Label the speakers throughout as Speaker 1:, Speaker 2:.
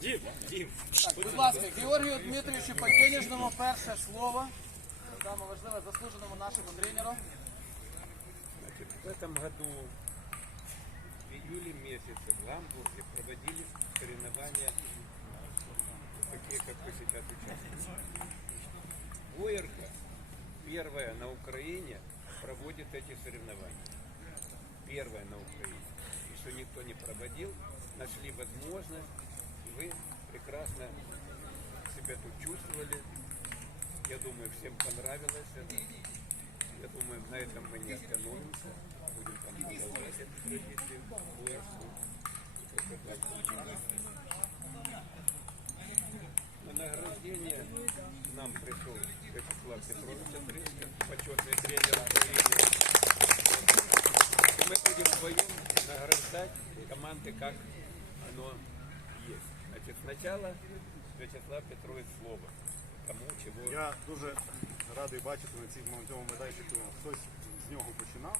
Speaker 1: Дім, Дім.
Speaker 2: Так, будь ласка, Георгію Дмитровичу Подденежному перше слово. Саме важливе заслуженому нашому тренеру.
Speaker 1: Значит, в этом году в июле месяце в Гамбурге проводились соревнования, такие, как вы сейчас участвуете. ВОРК первая на Украине проводит эти соревнования. Первая на Украине. Еще никто не проводил, нашли возможность, вы прекрасно себя тут чувствовали. Я думаю, всем понравилось это. Я думаю, на этом мы не остановимся. Будем там продолжать эту традицию награждать команды, как оно есть. Значит, сначала Вячеслав Петрович слово. Кому чего.
Speaker 3: Я дуже радий бачити на на цьому майданчику. Хтось з нього починав,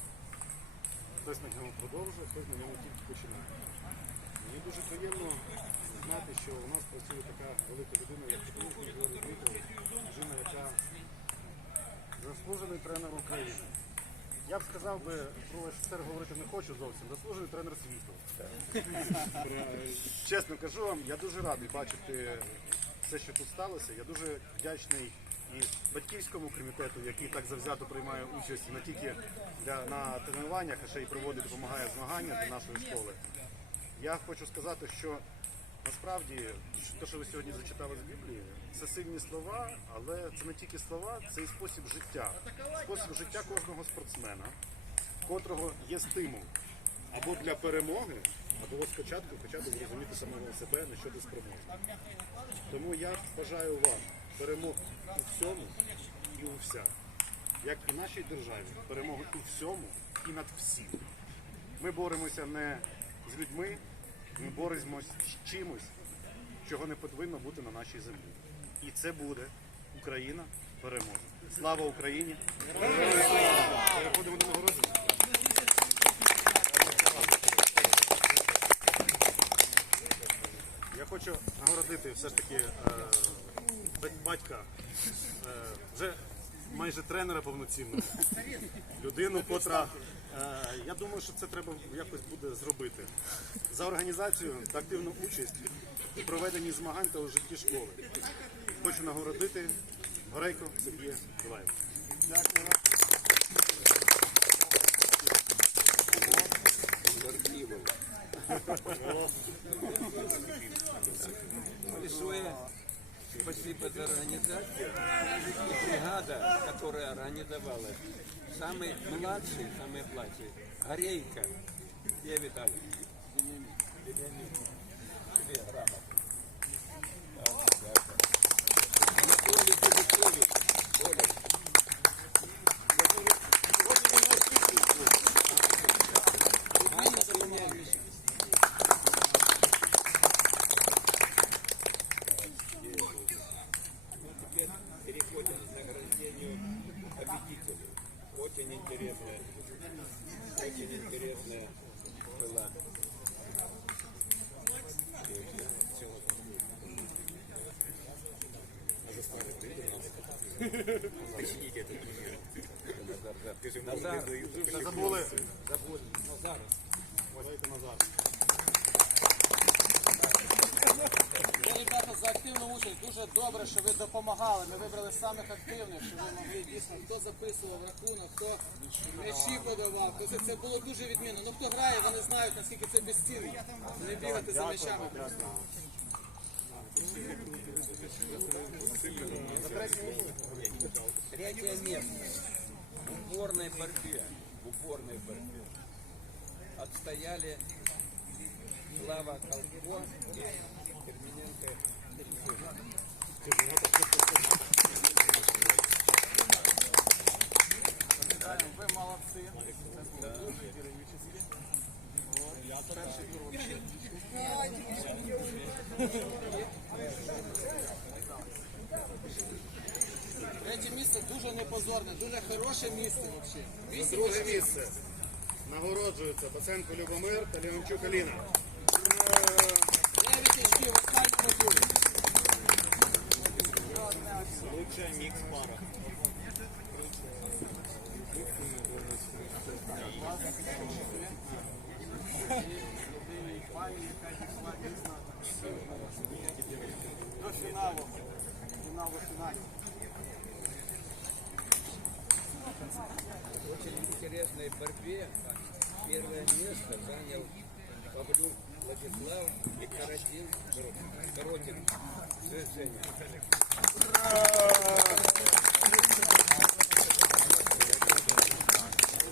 Speaker 3: хтось на ньому продовжує, хтось на ньому тільки починає. Мені дуже приємно знати, що у нас працює така велика людина, як Петрушник Георгій Дмитрович, людина, яка заслужений тренер України. Я б сказав би, про СССР говорити не хочу зовсім, заслужений тренер світу. Чесно кажу вам, я дуже радий бачити все, що тут сталося. Я дуже вдячний і батьківському комітету, який так завзято приймає участь не тільки для, на тренуваннях, а ще й проводить, допомагає змагання для нашої школи. Я хочу сказати, що насправді те, що ви сьогодні зачитали з Біблії, це сильні слова, але це не тільки слова, це і спосіб життя. Спосіб життя кожного спортсмена, котрого є стимул або для перемоги, або спочатку хоча б зрозуміти самого себе, на що ти спроможний. Тому я бажаю вам перемог у всьому і у вся. Як і нашій державі, перемоги у всьому і над всім. Ми боремося не з людьми, ми боремося з чимось, чого не повинно бути на нашій землі. І це буде Україна переможе. Слава Україні! Переходимо до нагородження. Я хочу нагородити все ж таки е, батька, е, вже майже тренера повноцінного, людину, котра, е, я думаю, що це треба якось буде зробити. За організацію та активну участь у проведенні змагань та у житті школи. Хочу нагородити Горейко Сергія Миколаєва.
Speaker 1: Большое спасибо за организацию. Бригада, которая организовала. Самый младший, самый младший, Горейка. Я Виталий. Тебе грамота. конкретне была. Починіть этот пример. Назар, Назар.
Speaker 3: Ти ж забули.
Speaker 1: Забули. Назар.
Speaker 3: Давайте Назар.
Speaker 2: Ви, ребята, за активну участь. Дуже добре, що ви допомагали. Ми вибрали самих активних, щоб ви могли дійсно, хто записував рахунок, хто м'ячі подавав. То це, було дуже відмінно. Ну хто грає, вони знають, наскільки це безцінно. Не бігати за м'ячами.
Speaker 1: Третье место. В упорной борьбе. В упорной борьбе. Отстояли Слава Колко
Speaker 2: ви молодці. Це було дуже героїчні. От, Перший. Третє місце дуже непозорне, дуже хороше місце.
Speaker 3: Друге місце. Нагороджуються Баценко Любомир та Леончук Аліна.
Speaker 2: До фіналу. Фіналу фіналу.
Speaker 1: Очень интересной борьбе первое место занял Павлюк Владислав и Каратин Коротин. Женя.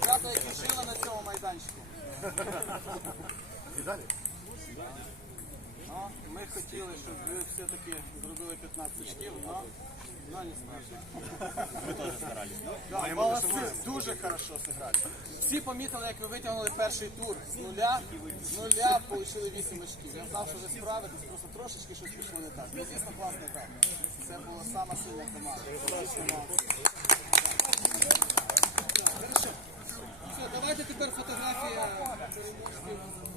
Speaker 2: Ребята, які жили на цьому майданчику.
Speaker 3: І далі.
Speaker 2: Ну, ми хотіли, щоб ви все-таки зробили 15 очків, але ну, не страшно. Ми теж старались. Ну, да, молодці, дуже хорошо зіграли. Всі помітили, як ви витягнули перший тур з нуля, з нуля отримали 8 очків. Я знав, що ви справитись, просто трошечки щось пішло не так. Ну, звісно, класна так. Це була сама сильна команда. Все, давайте тепер фотографія.